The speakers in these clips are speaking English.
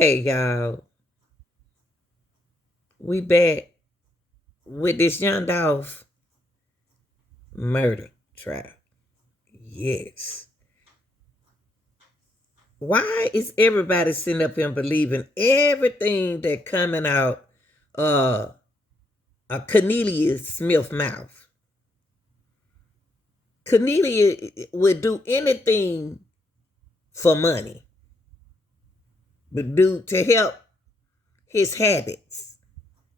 Hey y'all, we back with this young Dolph murder trial. Yes. Why is everybody sitting up here believing everything that coming out Cornelius Smith mouth? Cornelius would do anything for money, but do to help his habits.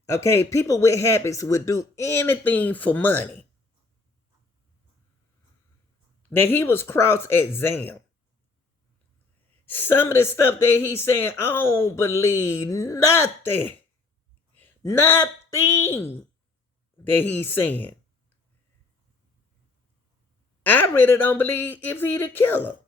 Okay, people with habits would do anything for money. Now he was cross-examined. Some of the stuff that he's saying, I don't believe nothing. Nothing that he's saying. I really don't believe if he the killer.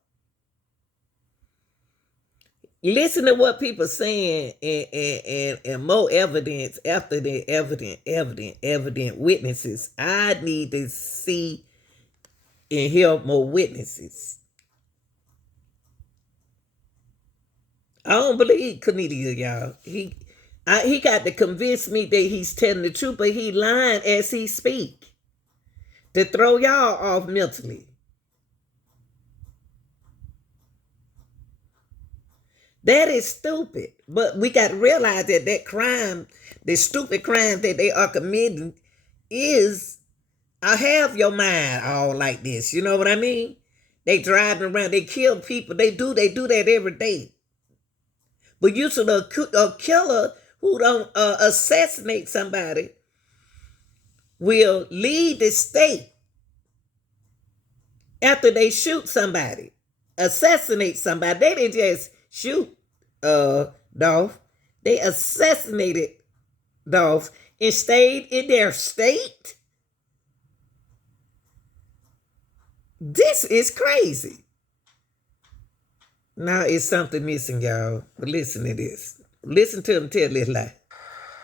Listen to what people saying and more evidence after the evident witnesses. I need to see and hear more witnesses. I don't believe Cornelius, y'all. He got to convince me that he's telling the truth, but he lying as he speak to throw y'all off mentally. That is stupid. But we got to realize that that crime, the stupid crime that they are committing is, I have your mind all like this. You know what I mean? They driving around, they kill people. They do that every day. But usually a killer who don't assassinate somebody will leave the state after they shoot somebody, assassinate somebody. They didn't just shoot Dolph. They assassinated Dolph and stayed in their state. This is crazy. Now it's something missing, y'all. But listen to this. Listen to him tell this lie.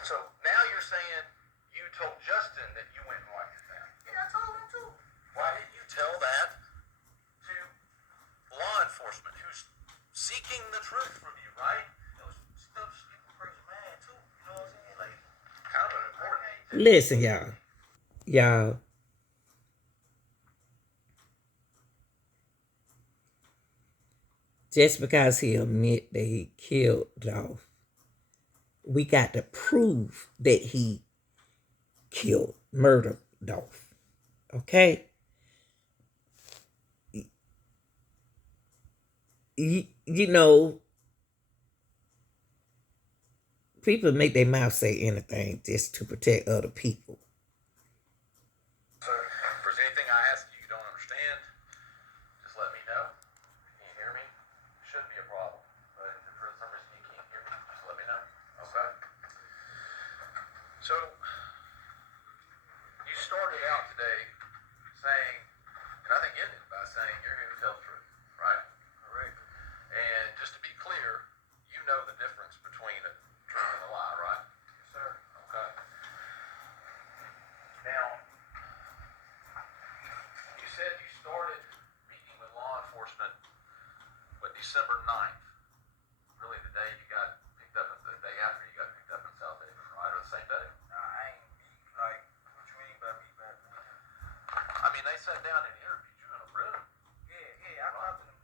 So now you're saying you told Justin that you went and wiped it down. Yeah, I told him too. Why didn't you tell that to law enforcement who's seeking the truth from you, right? There was stuff people crazy mad too. You know what I'm saying? Like, Kind of important. Listen, y'all. Y'all. Just because he admit that he killed Dolph, we got to prove that he murdered Dolph. Okay? You know, people make their mouth say anything just to protect other people. So if there's anything I ask you don't understand, just let me know. Can you hear me? Shouldn't be a problem. But if for some reason you can't hear me, just let me know. Okay? So you started out today saying, and I think ended by saying you're here to tell the truth, right? correct. And just to be clear, you know the difference between a truth and a lie, right? Yes, sir. Okay. Now, you said you started meeting with law enforcement, December 9th? Really the day you got picked up, the day after you got picked up in South Haven, right? Or the same day? Nah, I ain't meet, like, what you mean by meet back? I mean, they sat down and interviewed you in a room. Yeah, I talked to them.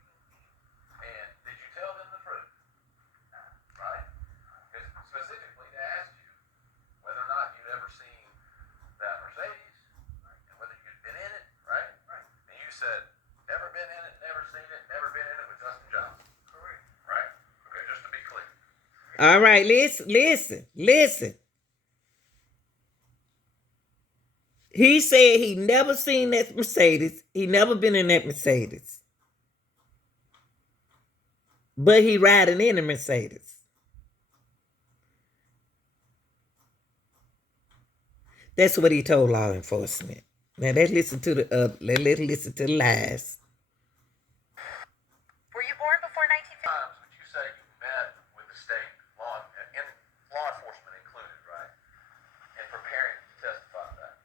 And did you tell them the truth? Right? Because specifically they asked you whether or not you'd ever seen that Mercedes, right, and whether you'd been in it, right? Right. And you said, never been in it, never seen it, never been in it with Justin Johnson. Correct. Right? Okay, just to be clear. All right, listen. He said he never seen that Mercedes. He never been in that Mercedes. But he riding in a Mercedes. That's what he told law enforcement. Now let's listen to the lies. Were you born before 1950? Times would you say you met with the state law enforcement included, right? In preparing to testify to that.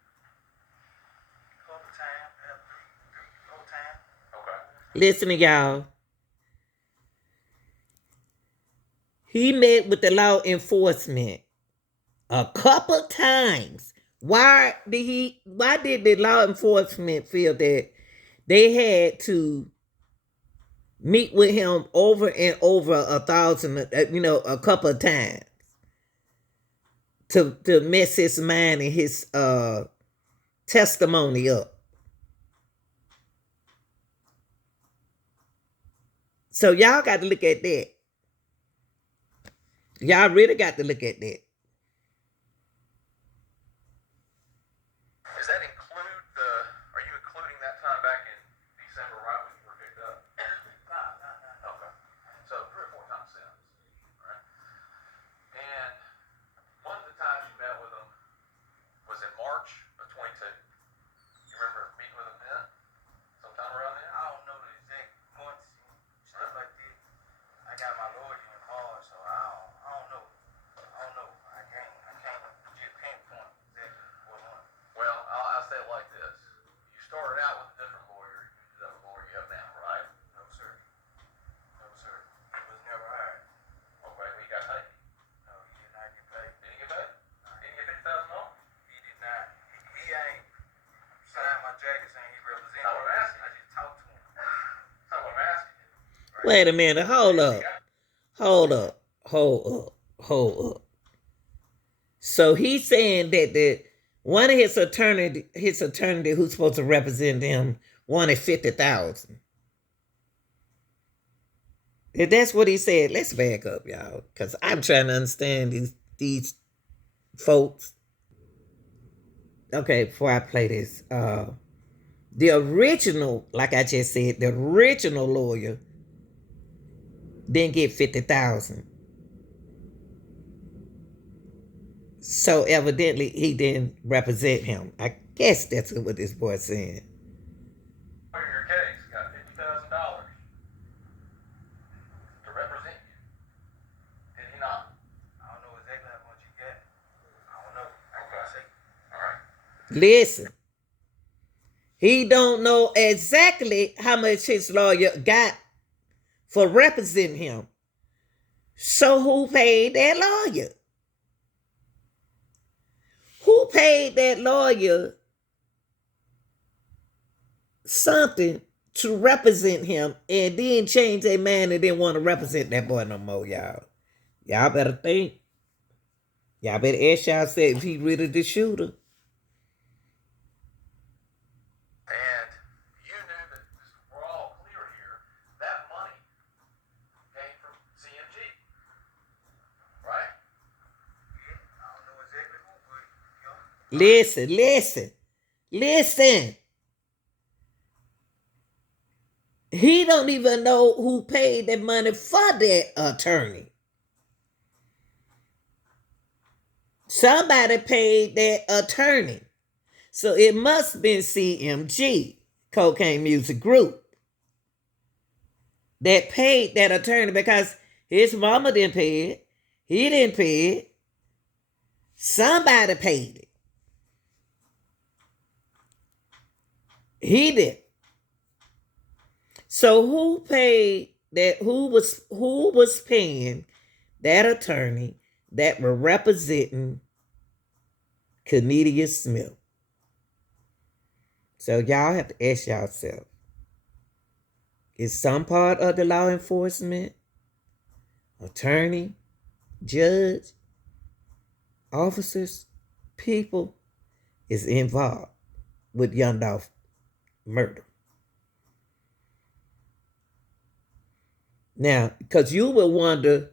Couple time, whole time. Okay. Listen to y'all. He met with the law enforcement a couple times. Why did the law enforcement feel that they had to meet with him over and over a couple of times to mess his mind and his testimony up? So y'all got to look at that. Y'all really got to look at that. Does that include are you including that time back in December, right, when you were picked up? Nah. Okay. So 3 or 4 times since, right? And one of the times you met with him was in March of 22. You remember meeting with him then? Sometime around then? I don't know the exact months and stuff like that. I got my lawyer in March, so I don't know. I can't just pinpoint exactly what month. Well, I'll say it like this. You started out with a different lawyer. You ended up with the lawyer you have now, right? No, sir. He was never hired. Okay, he got paid. No, he did not get paid. Did he get paid? Did he get $50,000? He did not. He ain't signed my jacket saying he represents That's what I'm asking. I just talked to him. That's what I'm asking you. Wait a minute. Hold up. So he's saying that one of his attorney who's supposed to represent him wanted 50,000. If that's what he said, let's back up, y'all, because I'm trying to understand these folks. Okay, before I play this, the original, like I just said, the original lawyer didn't get 50,000. So evidently he didn't represent him. I guess that's what this boy's saying. Your case got $50,000 to represent you. Did he not? I don't know exactly how much you got. I don't know. I can't say. All right. Listen, he don't know exactly how much his lawyer got for representing him. So who paid that lawyer? Who paid that lawyer something to represent him and then change their mind and didn't want to represent that boy no more, y'all? Y'all better think. Y'all better ask yourself if he really the shooter. And you knew that we're all clear here. That money came from CMG, right? Yeah, I don't know exactly who, but Listen. He don't even know who paid the money for that attorney. Somebody paid that attorney. So it must have been CMG, Cocaine Music Group, that paid that attorney because his mama didn't pay it. He didn't pay it. Somebody paid it. He did. So who paid that? Who was paying that attorney that were representing Cornelius Smith? So y'all have to ask yourself, is some part of the law enforcement, attorney, judge, officers, people is involved with young Dolph murder? Now, because you will wonder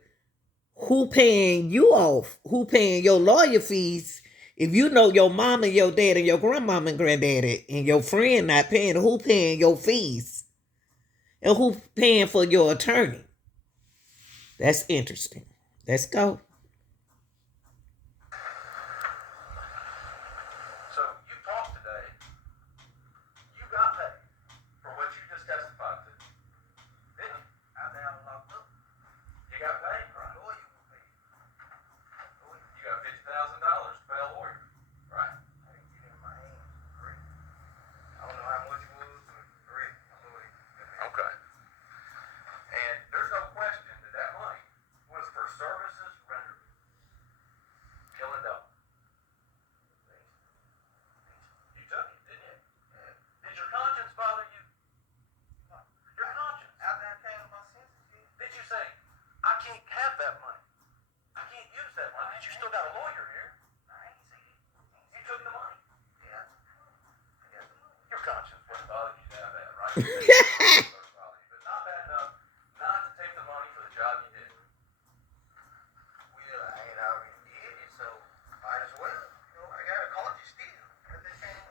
who paying you off, who paying your lawyer fees. If you know your mom and your dad and your grandmama and granddaddy and your friend not paying, who paying your fees? And who paying for your attorney? That's interesting. Let's go. So you talked today. You got paid for what you just testified to, didn't you? after I was locked up, You got paid, right? lawyer was paid. You got $50,000 to pay a lawyer, right? I didn't get it in my hands. Correct. I don't know how much it was, but correct. I know it. Okay. And there's no question that that money was for service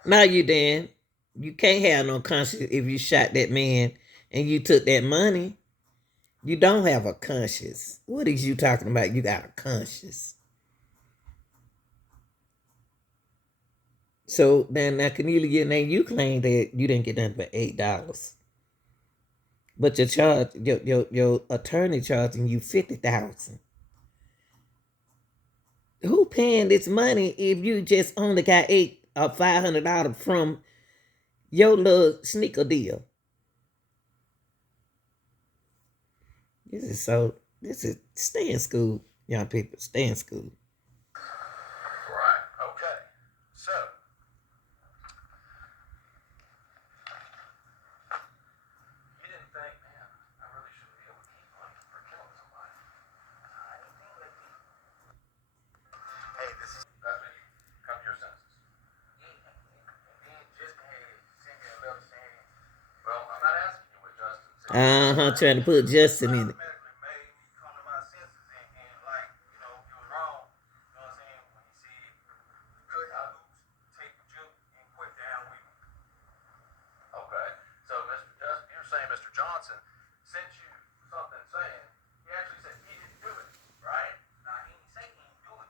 No, you didn't. You can't have no conscience if you shot that man and you took that money. You don't have a conscience. What is you talking about? You got a conscience. So now Cornelius, now you claim that you didn't get nothing but $8. But your attorney charging you 50,000. Who paying this money if you just only got $500 from your little sneaker deal? This is stay in school, young people. Stay in school. Right. Okay. So, you didn't think, man, I really should be able to keep money for killing somebody. I didn't think that deep. Hey, this is that's when you come to your senses. Yeah. And then Justin had sent me a letter saying, Well, I'm not asking you what Justin said. Trying to put Justin in it. automatically made me come to my senses and like, you know, it was wrong. You know what I'm saying? When he said, cut out loose, take the juke, and quit down with me. Okay. So, Mr. Justin, you're saying Mr. Johnson sent you something saying he actually said he didn't do it, right? Now, he didn't say he didn't do it.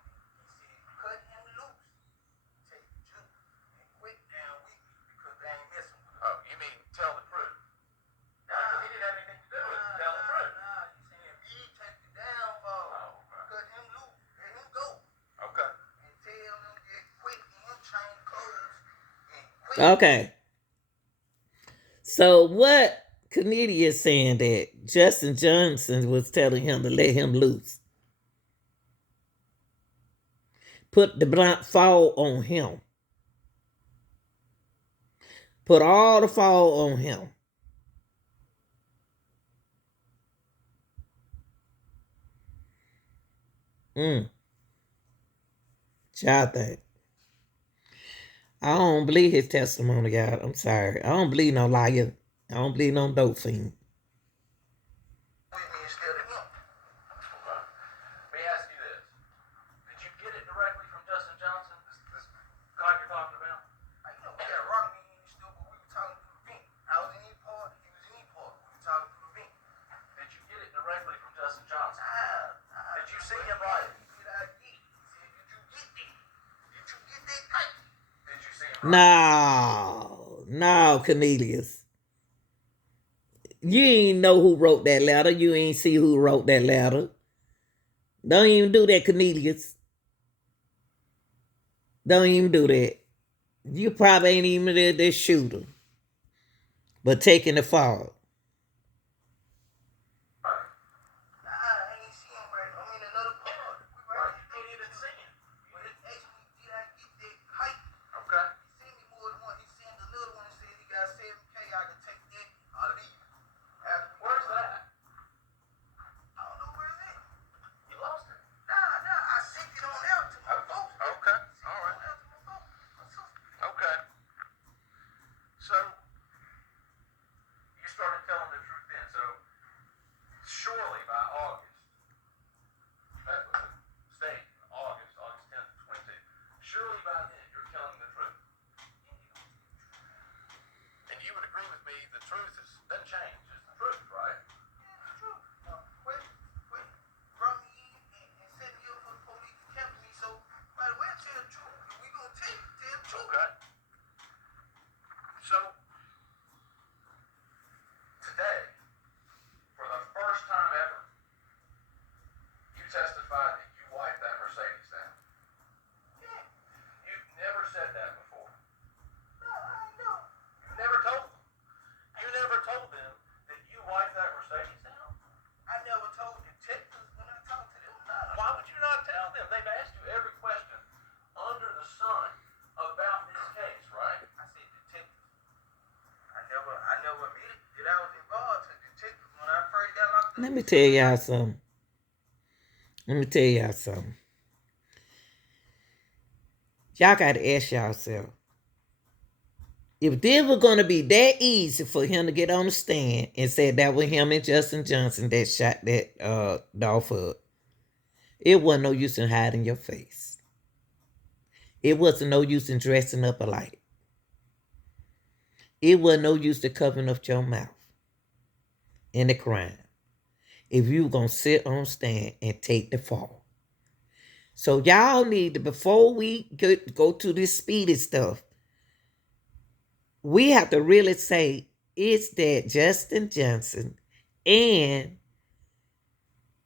He said, cut him loose, take the juke, and quit down with me because they ain't messing with us. Oh, you mean tell the truth? Because he didn't have anything to do with it. Tell the truth. Nah, you saying me take the down ball. Oh, okay. Cut him loose, let him go. Okay. And tell him to quit him change clothes and quit. Okay. So what Cornelius saying that Justin Johnson was telling him to let him loose. Put the blunt fall on him. Put all the fall on him. Child think. I don't believe his testimony, God. I'm sorry. I don't believe no liar. I don't believe no dope fiend. With me instead of him. Okay. Let me ask you this. Did you get it directly from Justin Johnson? This card you're talking about? You know, we got rock me in the studio, but we were talking through the vent. I was in his part, he was in his part. We were talking through the vent. Did you get it directly from Justin Johnson? Did you see him write it? Did I get it? He said, did you get that kite? Did you see him write it? No, Cornelius. You ain't know who wrote that letter. You ain't see who wrote that letter. Don't even do that, Cornelius. Don't even do that. You probably ain't even the shooter. But taking the fall. Nah, I ain't see him right. I'm in another part. We right here. You didn't see him. But he asked me, did I get that kite? Okay. He sent me more than one. He sent another one and said he got 7K. I can take that. I'll leave. Where's that? I don't know where it's at. You lost it. Nah. I sent it on out to my folks. Okay. All right. Out to my folks. My sister. Okay. So you started telling the truth then. So surely by August, that was the state, August 10th, 22. Surely by then you're telling the truth. And you would agree with me, the truth doesn't change. It's the truth, right? Yeah, it's true. Quit brought me in and set me up for the police and kept me. So might as well tell the truth. If we gonna tell the truth. Okay. So today, for the first time ever, you testified that you wiped that Mercedes down. Yeah. You've never said that before. No, I ain't know. You never told them. You never told them that you wiped that Mercedes down. I never told detectives when I talked to them. Nah. Why would you not tell them? They've asked you every question under the sun about this case, right? I said detectives. I never admitted that I was involved to detectives when I first got locked up. Let me tell y'all something. Y'all got to ask yourself. If this was going to be that easy for him to get on the stand and say that was him and Justin Johnson that shot that Dolph up, it wasn't no use in hiding your face. It wasn't no use in dressing up alike. It was no use to covering up your mouth in the crime if you were going to sit on stand and take the fall. So y'all need to, before we go to this speedy stuff, we have to really say, is that Justin Johnson and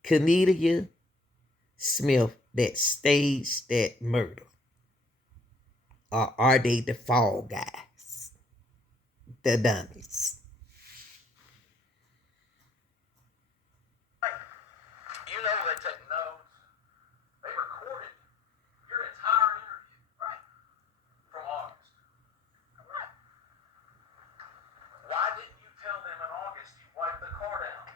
Cornelius Smith that staged that murder? Or are they the fall guys? The dummies? You know they take notes. They recorded your entire interview, right? From August. Right. Why didn't you tell them in August you wiped the car down?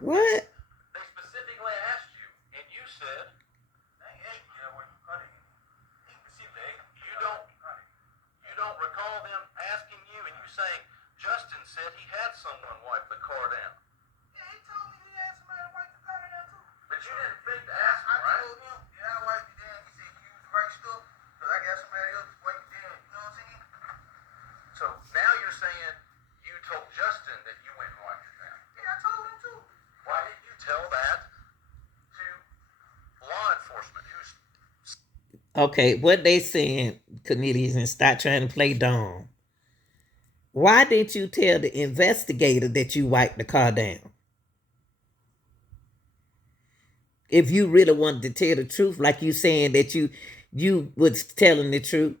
What? They specifically asked you, and you said, you don't recall them asking you and you saying, Justin said he had someone wipe the car down. Yeah, he told me he had somebody wipe the car down too. But you didn't think to ask him, right? I told him, yeah, I wiped it down. He said, you use the right stuff, because I got somebody else to wipe it down. You know what I'm saying? So now you're saying you told Justin that you went and wiped it down. Yeah, I told him too. Why didn't you tell that to law enforcement? Okay, what they saying, Cornelius, and stop trying to play dumb. Why didn't you tell the investigator that you wiped the car down? If you really wanted to tell the truth, like you saying that you was telling the truth,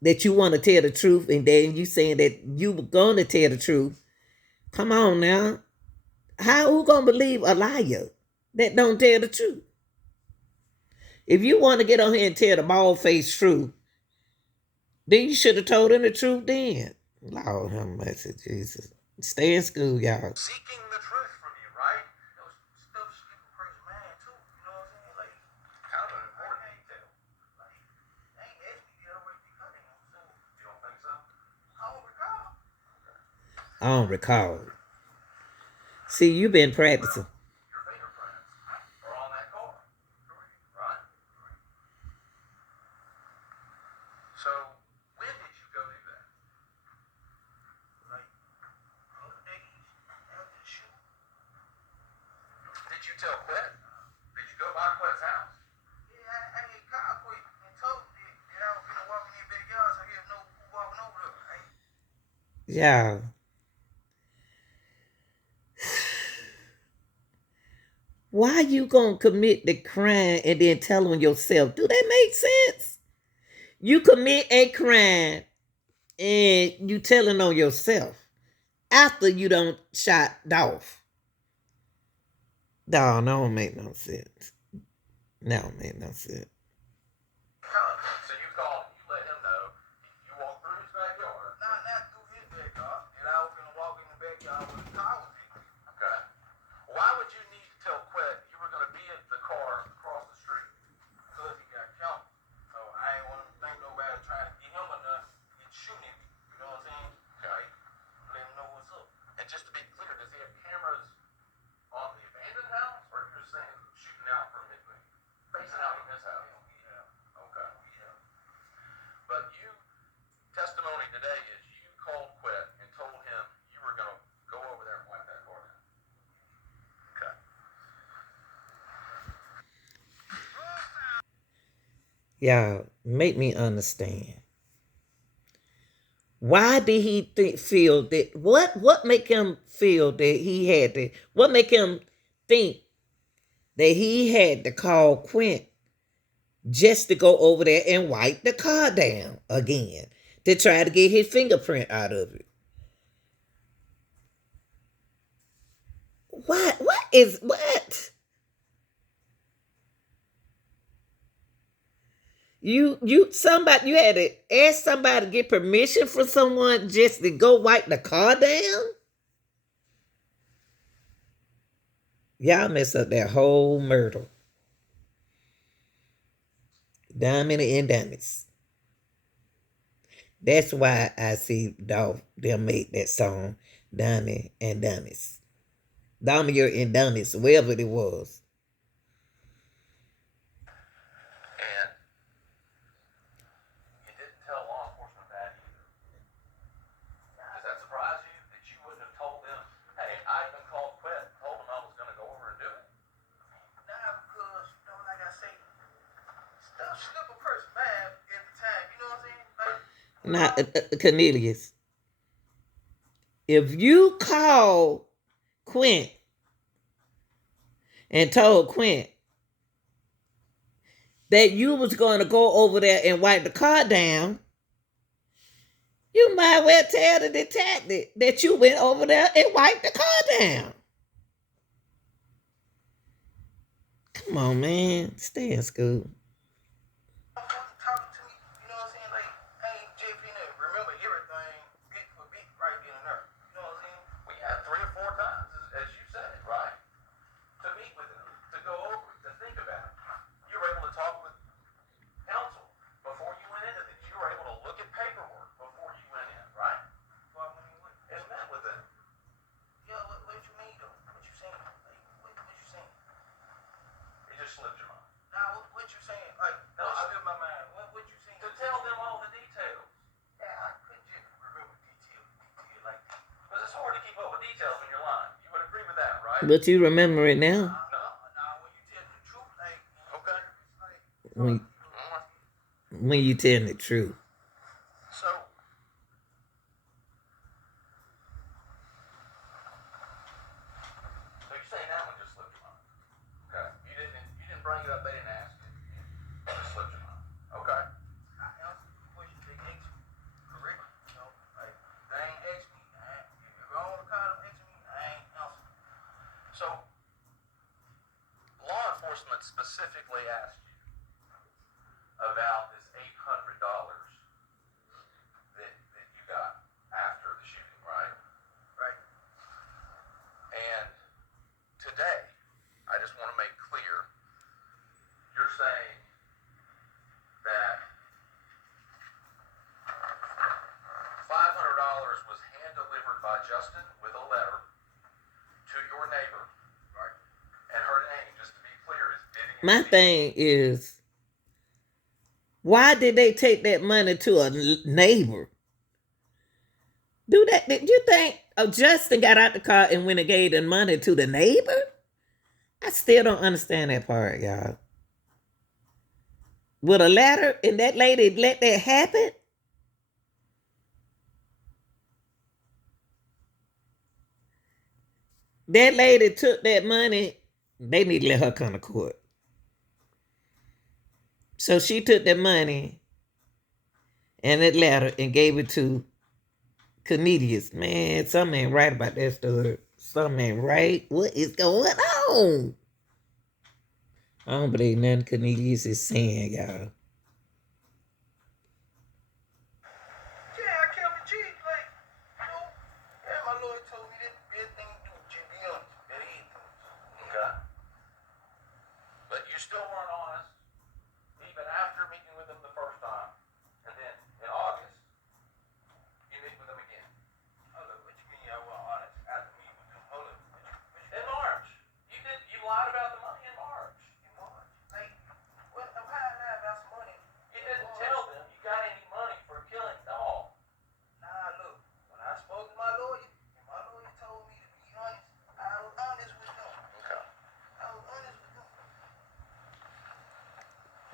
that you want to tell the truth, and then you saying that you were going to tell the truth. Come on now. Who gonna believe a liar that don't tell the truth? If you want to get on here and tell the bald-faced truth, then you should have told him the truth then. Lord have mercy, Jesus. Stay in school, y'all. Seeking the truth from you, right? It was stuff she could praise man too. You know what I'm saying? Like, Kind of an important detail. like, they ain't asked me the other way to be cutting him, so You don't think so? I don't recall. I don't recall. See, you've been practicing. Your fingerprints are on that car, right? So when did you go do that? Like, other days after the shoot. Did you tell Quet? Did you go by Quet's house? Yeah, I had called quick and told him that I was gonna walk in their backyard so he'll know who walking over there. Yeah. Why you gonna commit the crime and then tell on yourself? Do that make sense? You commit a crime and you telling on yourself after you don't shot Dolph. No, don't make no sense. No, make no sense. So you called, you let him know, you walked through his backyard. Not through his backyard, and I was gonna walk in the backyard with the car was in. Okay. Why would you need to tell Quet you were going to be at the car across the street? Because he got killed. So I ain't want to think nobody trying to get him enough and shooting him. You know what I'm saying? Okay. Let him know what's up. And just to be clear, does he have cameras on the abandoned house, or you're saying shooting out from his, facing out from his house? Yeah. Okay. Yeah. But you, testimony today is you called Quet and told him you were going to go over there and wipe that car down. Okay. Y'all, make me understand. Why did he feel that? What make him feel that he had to? What make him think that he had to call Quint just to go over there and wipe the car down again to try to get his fingerprint out of it? What is what? You had to ask somebody to get permission from someone just to go wipe the car down? Y'all messed up that whole murder. Diamond and Dummies. That's why I see Dolph them make that song, Diamond and Dummies. Diamond and Dummies, wherever it was. And Now, Cornelius, if you call Quint and told Quint that you was going to go over there and wipe the car down, you might well tell the detective that you went over there and wiped the car down. Come on, man. Stay in school. Talking to me, you know what I'm saying? Like, I ain't just been there. Remember everything bit for bit right then and there. You know what I'm saying? We had 3 or 4 times, as you said, right? To meet with them, to go over it, to think about it. You were able to talk with counsel before you went into this. You were able to look at paperwork before you went in, right? Well, when you went, And met with them. yeah, what you mean though? What you saying? Like, what you saying? It just slipped your mind. Nah, what you saying? Like, No, what I- slipped my mind? What you saying? To tell them all the details. Yeah, I couldn't just remember detail like that. Because it's hard to keep up with details when you're lying. You would agree with that, right? But you remember it now. Nah, when you tell the truth, like, Okay. it's like, When you tell the truth. So, you say that one just slipped your mind. Okay. You didn't bring it up. They didn't ask you. It just slipped your mind. Okay. I answered the question they asked me, correct? You know, like, they ain't asked me. If I want to call them asking me, I ain't answered. So, law enforcement specifically asked you about this $800 that you got after the shooting, right? Right. And today, I just want to make clear, you're saying that $500 was hand delivered by Justin with a letter to your neighbor, Right. and her name, just to be clear, is Vivian. My thing is, why did they take that money to a neighbor? Do that? Did you think Justin got out the car and went and gave the money to the neighbor? I still don't understand that part, y'all. With a letter and that lady let that happen? That lady took that money. They need to let her come to court. So she took that money and that letter and gave it to Cornelius. Man, something ain't right about that story. Something ain't right. What is going on? I don't believe nothing Cornelius is saying, y'all. Yeah, I kept it G. Like, you know, yeah, my lawyer told me that the best thing to do was just be honest. That is. Okay. But you still weren't honest, even after meeting with them the first time. And then in August, you meet with them again. Hold up, what you mean y'all weren't honest after meeting with them? Hold up. In March. You lied about the money in March. In March? Like, what? How I about some money? You didn't tell them you got any money for killing Dolph. Nah, look. When I spoke to my lawyer, and my lawyer told me to be honest, I was honest with them. Okay. I was honest with them.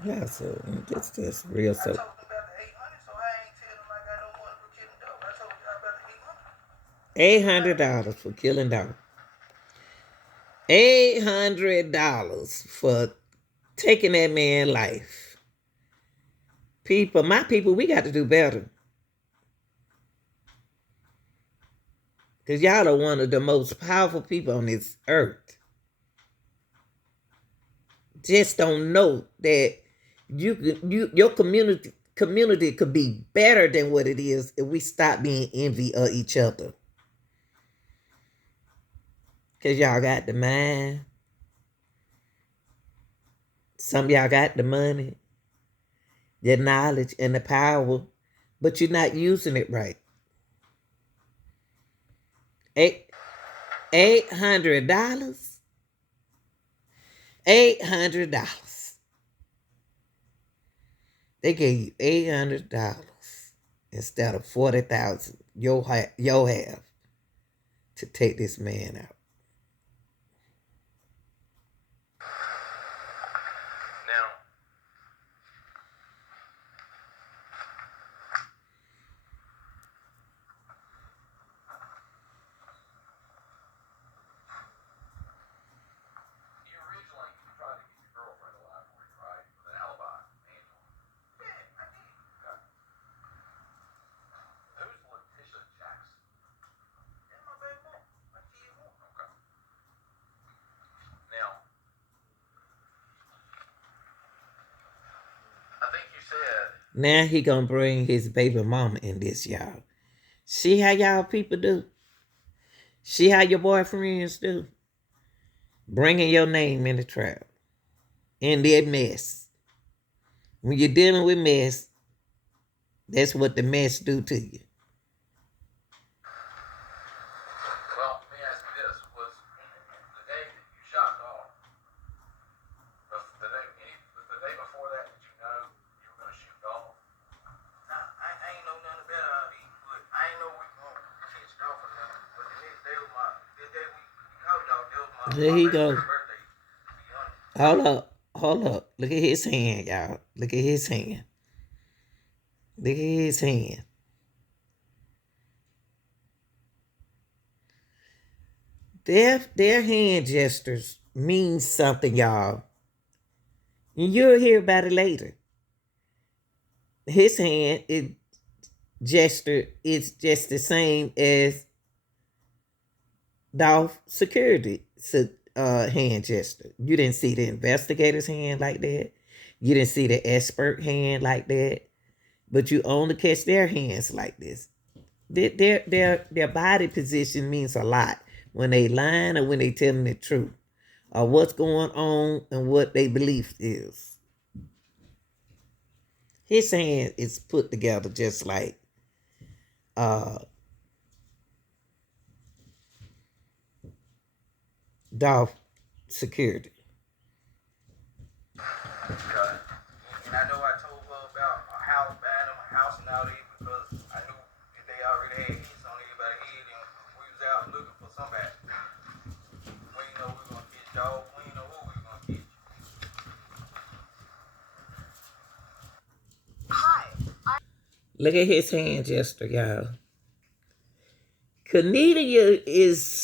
Yeah, so it's just real. I So told them about the 800, so I ain't tell them I got no money for killing Dolph. I told y'all about the 800. $800 for killing Dolph. $800 for taking that man's life. People, my people, we got to do better. Because y'all are one of the most powerful people on this earth. Just don't know that your community could be better than what it is if we stop being envy of each other. Because y'all got the mind. Some of y'all got the money, the knowledge, and the power, but you're not using it right. $800. $800. They gave you $800 instead of $40,000 you'll have to take this man out. Now, Now he gonna bring his baby mama in this, y'all. See how y'all people do? See how your boyfriends do? Bringing your name in the trap. In that mess. When you're dealing with mess, that's what the mess do to you. Well, let me ask you this: was the day that you shot Dolph, the day before that, did you know you were going to shoot Dolph? Nah, I ain't know nothing about it, but I ain't know we was gonna catch Dolph or nothing. But the next day was the day we caught Dolph, that was my There he baby go. birthday. To be honest. Hold up. Look at his hand, y'all. Look at his hand. Look at his hand. Their hand gestures mean something, y'all. And you'll hear about it later. His hand gesture is just the same as Dolph security hand gesture. You didn't see the investigator's hand like that. You didn't see the expert hand like that. But you only catch their hands like this. Their body position means a lot when they lying or when they telling the truth, or what's going on and what they belief is. His hand is put together just like Dolph security. And I know I told her about a house, buying them a house and all that because I knew that they already had hits on everybody's head and we was out looking for somebody. We didn't know we were gonna catch Dolph. We didn't know who we were gonna catch. Look at his hand gesture, y'all. Cornelius is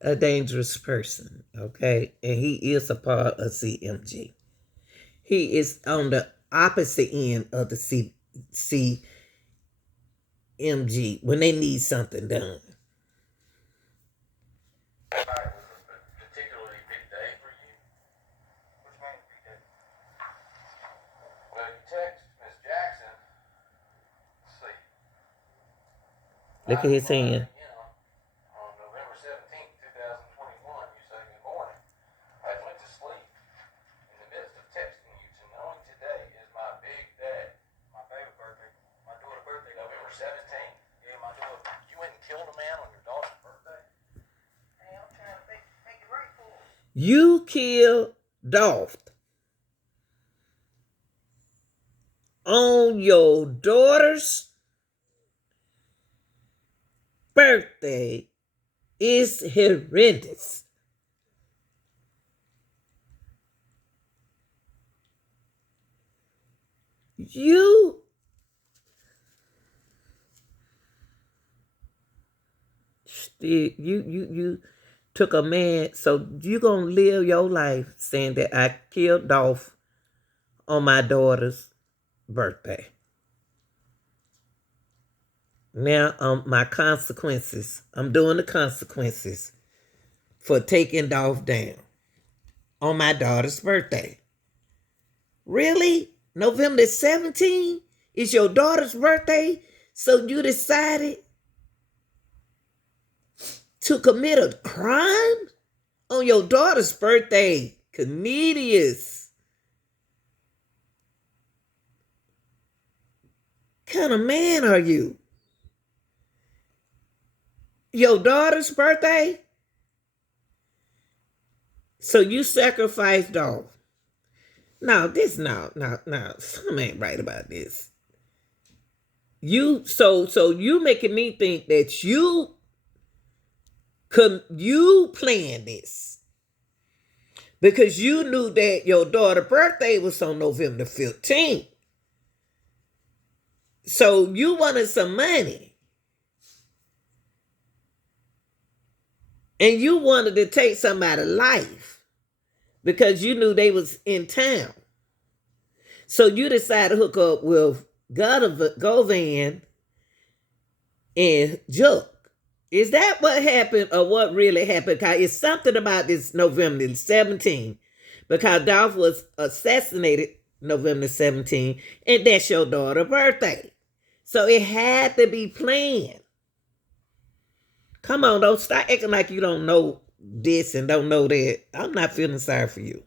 a dangerous person, okay? And he is a part of CMG. He is on the opposite end of the CMG when they need something done. Right, was a particularly big day for you. Which man did that? Well, you text Miss Jackson. Let's see. Look at his hand. On November 17th, 2021, you say good morning. I went to sleep in the midst of texting you to knowing today is my big day. My baby birthday. My daughter's birthday. November 17th. Yeah, my daughter. You went and killed a man on your daughter's birthday? Hey, I'm trying to make it right for her. You killed Dolph on your daughter's birthday is horrendous. You took a man, so you gonna live your life saying that I killed Dolph on my daughter's birthday. Now my consequences. I'm doing the consequences for taking Dolph down on my daughter's birthday. Really? November 17th is your daughter's birthday? So you decided to commit a crime on your daughter's birthday? Cornelius. What kind of man are you? Your daughter's birthday? So you sacrificed Dolph. No, something ain't right about this. So you making me think that you planned this because you knew that your daughter's birthday was on November 15th. So you wanted some money. And you wanted to take somebody's life because you knew they was in town. So you decided to hook up with Govan and Jook. Is that what happened or what really happened? Because it's something about this November 17th because Dolph was assassinated November 17th, and that's your daughter's birthday. So it had to be planned. Come on, don't start acting like you don't know this and don't know that. I'm not feeling sorry for you.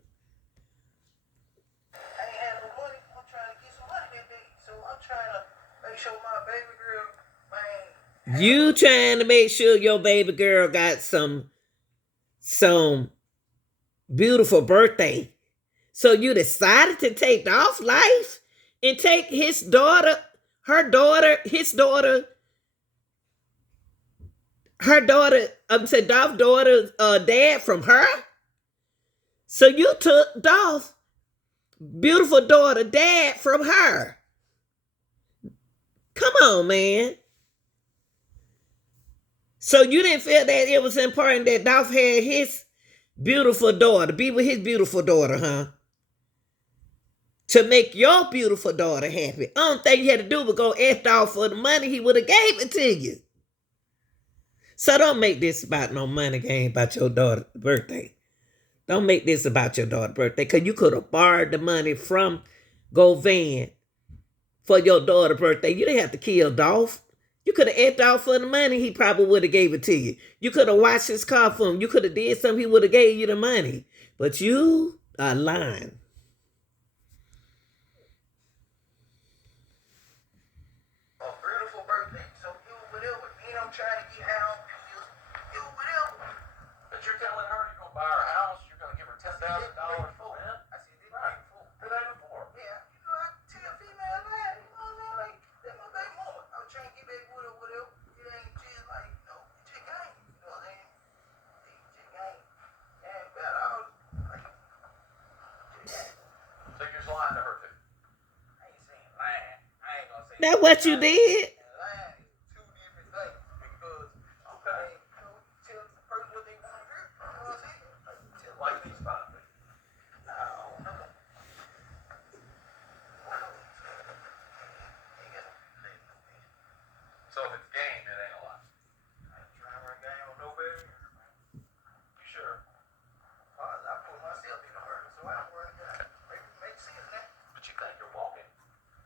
I ain't had no money. I'm trying to get some money that day. So I'm trying to make sure my baby girl, man. You trying to make sure your baby girl got some beautiful birthday. So you decided to take Dolph's life and take his daughter, her daughter, his daughter, her daughter, said Dolph's daughter's dad from her. So you took Dolph's beautiful daughter dad from her. Come on, man. So you didn't feel that it was important that Dolph had his beautiful daughter, be with his beautiful daughter, huh? To make your beautiful daughter happy. Only thing you had to do was go ask Dolph for the money, he would have gave it to you. So don't make this about no money game about your daughter's birthday. Don't make this about your daughter's birthday, because you could have borrowed the money from Govan for your daughter's birthday. You didn't have to kill Dolph. You could have asked Dolph for the money, he probably would have gave it to you. You could have washed his car for him. You could have did something, he would have gave you the money. But you are lying. A beautiful birthday. So you whatever. And I'm trying to get out. You whatever. But you're telling her you're gonna buy her house, you're gonna give her $10,000 for rent. I said, this Right. beautiful. Who they before? Yeah, you know, I tell female that, you know what I'm saying? Like, that's my baby mama. I was trying to get back with her, whatever. It ain't just like, you know, it just ain't. You know what I'm saying? It just ain't. And about all, like, just ain't. So you're just lying to her too. I ain't saying lying. I ain't gonna say That's what you did. and lying is two different things. Because, okay, you know, tell the person what they want to hear. You know what I'm saying? Like, tell Like these fine things. I don't know. So if it's game, it ain't a lie. I ain't trying to run game on no baby. You sure? I put myself in the hurt, so I don't run game. Make sense now. But you think you're walking.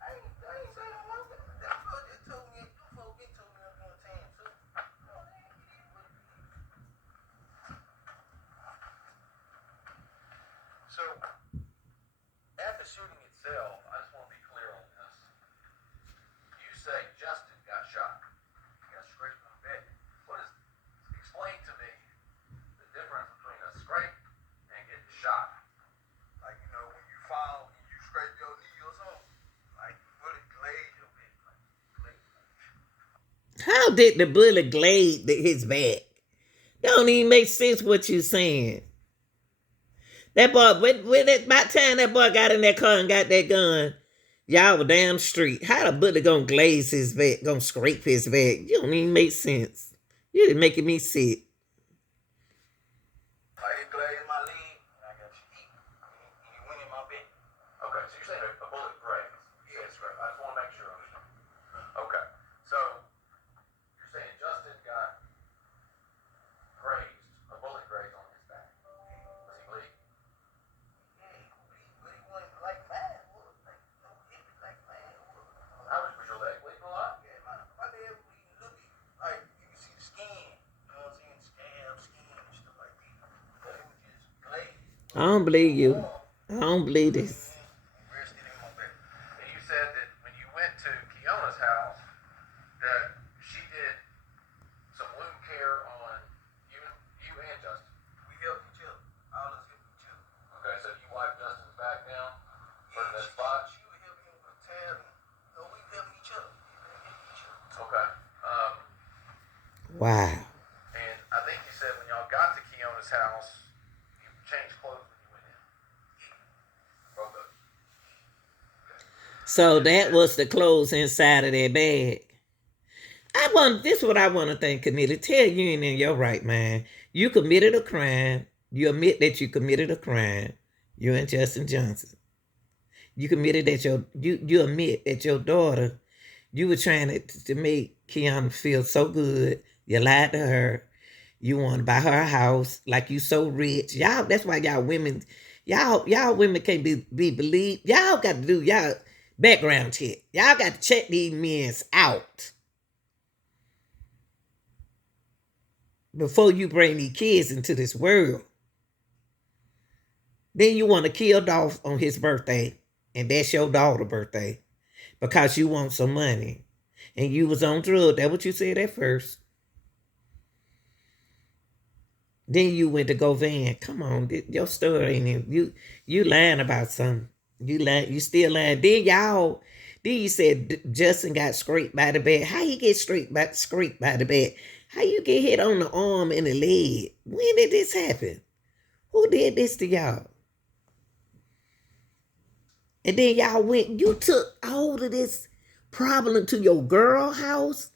I ain't saying I'm walking. That boy just told me, them folks been told me I'm doing time too. You know what I'm saying? It is what it is. So at the shooting itself, I just want to be clear on this. You say Justin got shot. He got scraped on the back. What is? Explain to me the difference between a scrape and getting shot. Like, you know, when you fall and you scrape your knee or something, like, bullet glaze your back. Like, glaze. How did the bullet glade his back? That don't even make sense what you saying. That boy, by the time that boy got in that car and got that gun, y'all were down the street. How the bullet gonna glaze his back, gonna scrape his back? You don't even make sense. You're making me sick. Like, it glazed my leg, and I got your feet. And it went in my back. Okay, so you're saying a bullet grazed. Yeah. Yes, right. I just want to make sure I understand. Okay, so you're saying Justin got grazed, a bullet grazed on his back. Was he bleeding? Yeah, but it wasn't like mine was. Like, no, it was like mine was. How much was your leg bleeding a lot? Yeah, my leg was bleeding a little bit. Like, you can see the skin. You know what I'm saying? Scab, skin, and stuff like that. But it was just glazed. I don't believe you. I don't believe this. Rested in my back. And you said that when you went to Keona's house, that she did some wound care on you and Justin. We helped each other. All of us helped each other. Okay, so you wiped Justin's back down for Yeah, that spot. she would help him with a tab. And, you know, we helped each other. We helped each other. Okay. Wow. And I think you said when y'all got to Keona's house, you changed clothes when you went in. Both of you. So that was the clothes inside of that bag. This is what I want to think, Cornelius. Tell you ain't in your right mind. You committed a crime. You admit that you committed a crime. You and Justin Johnson. You committed that you admit that your daughter, you were trying to make Keona feel so good. You lied to her. You want to buy her a house like you so rich. Y'all, that's why y'all women Y'all women can't be believed. Y'all got to do y'all background check. Y'all got to check these men out before you bring these kids into this world. Then you want to kill Dolph on his birthday, and that's your daughter's birthday, because you want some money. And you was on drugs. That's what you said at first. Then you went to go van. Come on, your story ain't even, you lying about something. You still lying. Then you said Justin got scraped by the bed. How you get scraped by the bed? How you get hit on the arm and the leg? When did this happen? Who did this to y'all? And then you took all of this problem to your girl house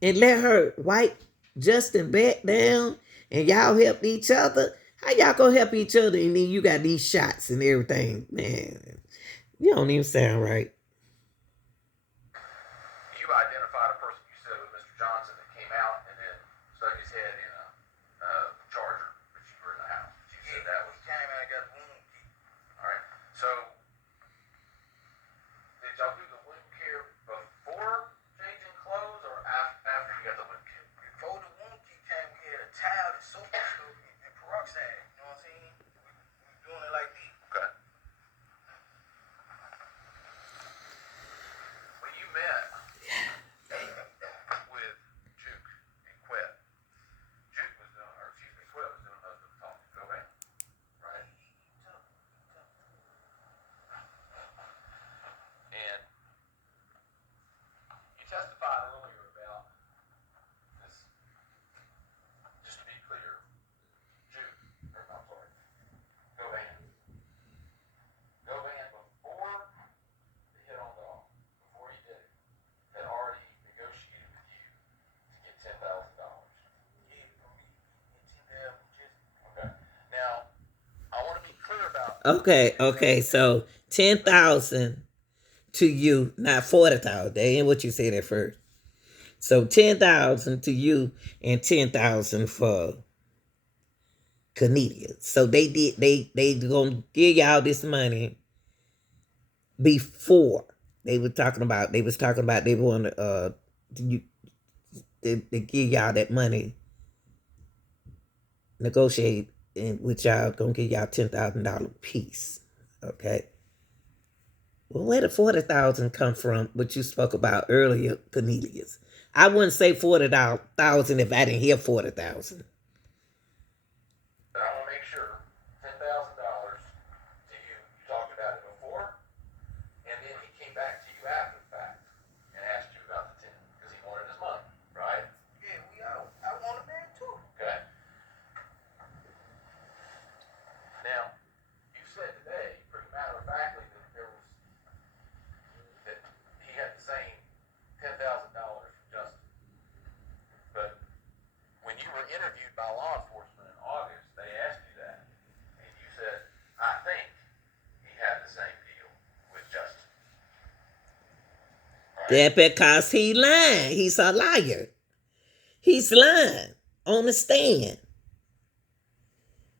and let her wipe Justin back down, and y'all helped each other. How y'all gonna help each other and then you got these shots and everything? Man, you don't even sound right. You identified a person you said was Mr. Johnson that came out and then stuck his head in a charger, but you were in the house. You said that was. He came out and got the wound key. All right. So, did y'all do the wound care before changing clothes or after you got the wound care? Before the wound key came, we had a towel and soap and peroxide. You know what I'm saying? We doing it like this. Okay. When you met with Juke and Quet, Juke was doing, or excuse me, Quet was doing most of the talking. Go ahead. Right? And you testified earlier about this, just to be clear, Juke, or I'm sorry, Govan, before the hit on Dolph, before he did it, had already negotiated with you to get $10,000. Yeah, from me. And 10,000 just. Okay. Now, I want to be clear about. Okay, so 10,000 to you, not 40,000. That ain't what you said at first. So 10,000 to you and 10,000 for Cornelius. So they gonna give y'all this money before they was talking about they want to give y'all that money, negotiate, and which y'all gonna give y'all $10,000 piece. Okay. Well, where did 40,000 come from? What you spoke about earlier, Cornelius? I wouldn't say 40,000 if I didn't hear 40,000. But I want to make sure $10,000 to you. You talked about it before, and then he came back to you after the fact and asked you about the 10 because he wanted his money, right? Yeah, I want a man too. Okay. Now, you said today, pretty matter of factly, that he had the same $10,000 from Justin. But when you were interviewed by law enforcement in August, they asked you that, and you said, "I think he had the same deal with Justin." All right? That because he lying. He's a liar. He's lying on the stand.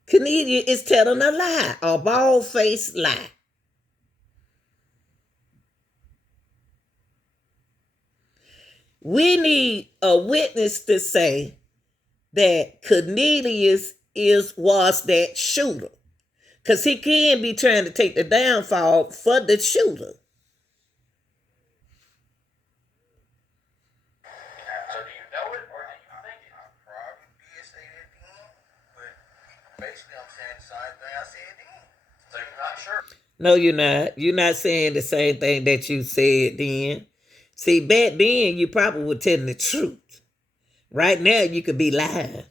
Cornelius is telling a lie, a bald-faced lie. We need a witness to say that Cornelius was that shooter. Because he can be trying to take the downfall for the shooter. So do you know it or do you think it? I probably did say that then, but basically I'm saying the same thing I said then. So you're not sure? No, you're not. You're not saying the same thing that you said then. See, back then you probably were telling the truth. Right now you could be lying.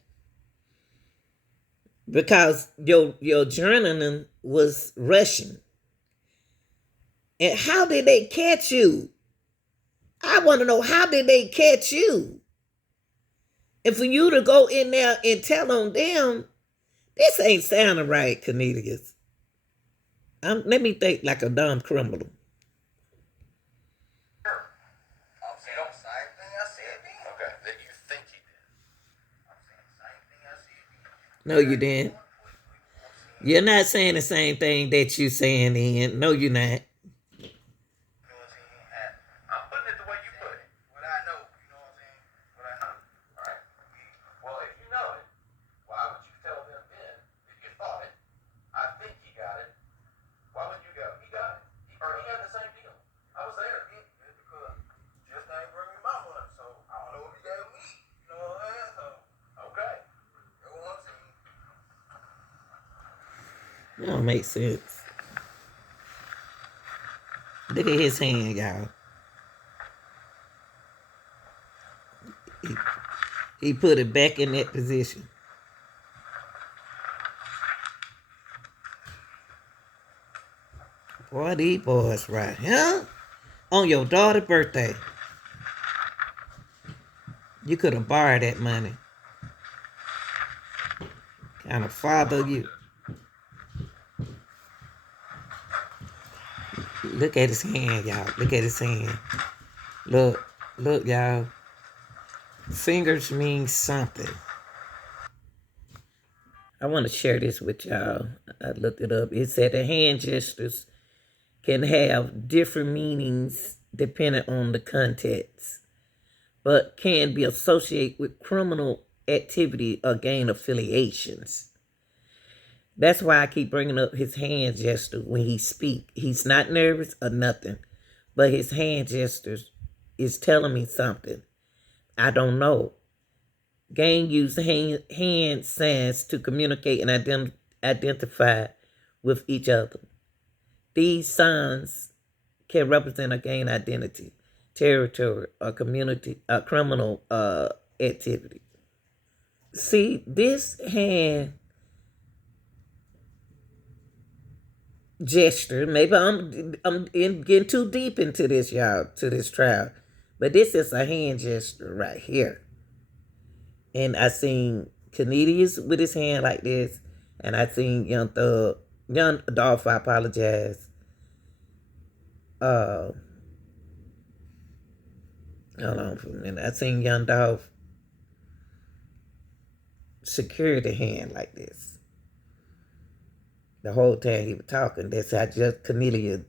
Because your adrenaline was rushing. And how did they catch you? I want to know, how did they catch you? And for you to go in there and tell on them, this ain't sounding right, Cornelius. Let me think like a dumb criminal. I'm saying the same thing I said then. Okay, that you think he did. I'm saying the same thing I said then. No, you didn't. You're not saying the same thing that you saying, Ian. No, you're not. You know what I'm saying? I'm putting it the way you put it. What I know, you know what I'm saying? What I know. All right. Well, if you know it, why would you tell them then? If you thought it, I think he got it. Why would you go? He got it. Or he had the same deal. I was there. It's because just ain't bring me my money, so I don't know what he gave me. You know what I'm saying? So, Okay. you know what I'm saying? That don't make sense. Look at his hand, y'all. He put it back in that position. Boy, these boys right, huh? On your daughter's birthday. You could have borrowed that money. Kind of father you. Look at his hand, y'all. Look at his hand. Look, y'all. Fingers mean something. I want to share this with y'all. I looked it up. It said the hand gestures can have different meanings depending on the context, but can be associated with criminal activity or gang affiliations. That's why I keep bringing up his hand gesture when he speak. He's not nervous or nothing, but his hand gestures is telling me something. I don't know. Gang use hand signs to communicate and identify with each other. These signs can represent a gang identity, territory, or community, criminal activity. See, this hand gesture, maybe I'm getting too deep into this, y'all, to this trial, but this is a hand gesture right here. And I seen Cornelius with his hand like this, and I seen young Dolph, I apologize. Hold on for a minute. I seen young Dolph secure the hand like this. The whole time he was talking, that's how just Cornelius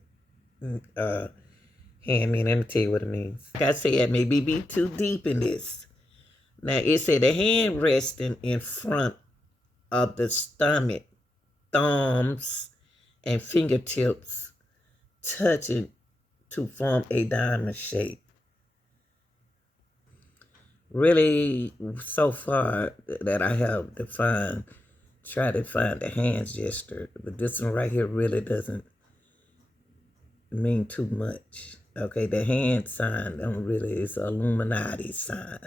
hand mean. Let me tell you what it means. Like I said, maybe be too deep in this. Now it said the hand resting in front of the stomach, thumbs and fingertips touching to form a diamond shape. Really, so far that I have try to find the hand gesture, but this one right here really doesn't mean too much. Okay, the hand sign don't really, it's an Illuminati sign.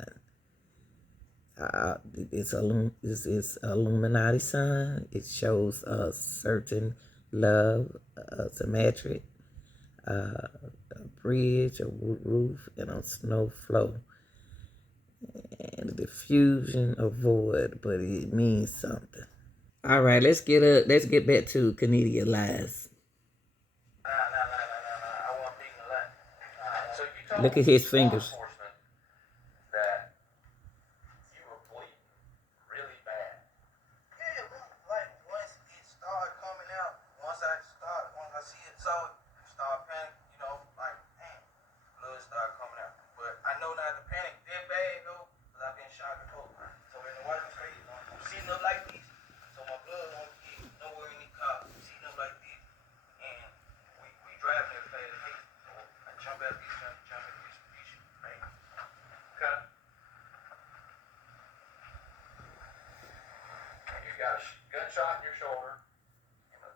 It's Illuminati sign. It shows a certain love, symmetric, a bridge, a roof, and a snow flow. And the diffusion of void, but it means something. All right, let's get back to Cornelius lies. Nah. I want big in the line. So you told Look at his law fingers. enforcement that you were bleeding really bad. Yeah, like once it started coming out, once I see it, saw it, start panicking, you know, like, damn, blood started coming out. But I know not to panic that bad though, because I've been shot before. So in the white face, I'm sitting up like this, so my blood won't get nowhere in the car. I'm sitting up like this, and we driving at a fast pace. So I jump out this, jump at this, right? Okay. And you got a gunshot in your shoulder,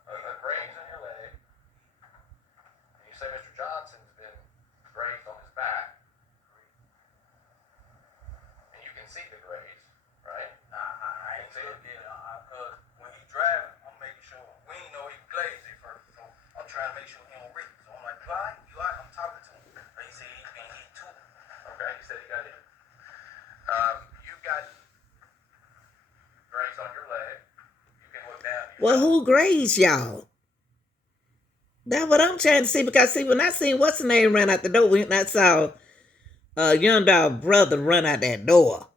a graze in your leg, and you say Mr. Johnson's been grazed on his back, and you can see the graze, right? Nah, I ain't see it yet, because when he driving, I'm making sure, we ain't know he glazed it first, so I'm trying to make sure he don't rip. So I'm like, you all right? I'm talking to him. But he said he's been hit too. Okay, he said he got hit. You got graze on your leg. You can look down. Well, who grazed y'all? That's what I'm trying to see, because see, when I seen what's the name run out the door, when I saw young dog brother run out that door,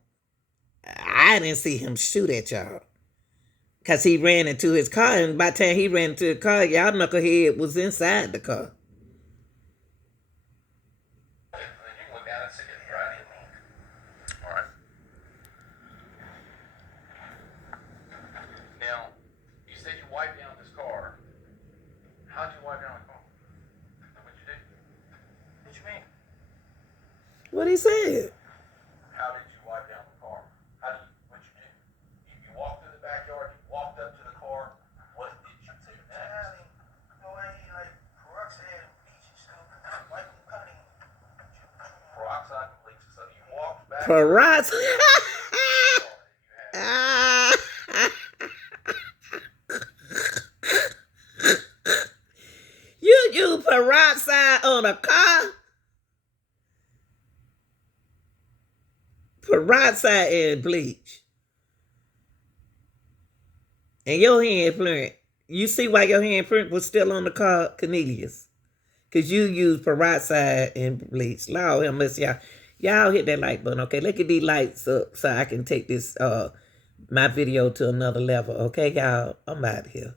I didn't see him shoot at y'all. Because he ran into his car, and by the time he ran into the car, y'all knucklehead was inside the car. You can look down and see it, right? All right. Now, you said you wiped down this car. How'd you wipe down the car? What'd you do? What you mean? What he said? How did you wipe down the car? What'd you do? You walked through the backyard, you walked up to the car. What did you do? Peroxide and bleach. So you walked back. Peroxide. You use peroxide on a car? Peroxide and bleach. And your handprint. You see why your handprint was still on the car, Cornelius? Because you use peroxide and bleach. Lord, unless y'all hit that like button. Okay, let's get these lights up so I can take this my video to another level. Okay, y'all? I'm out of here.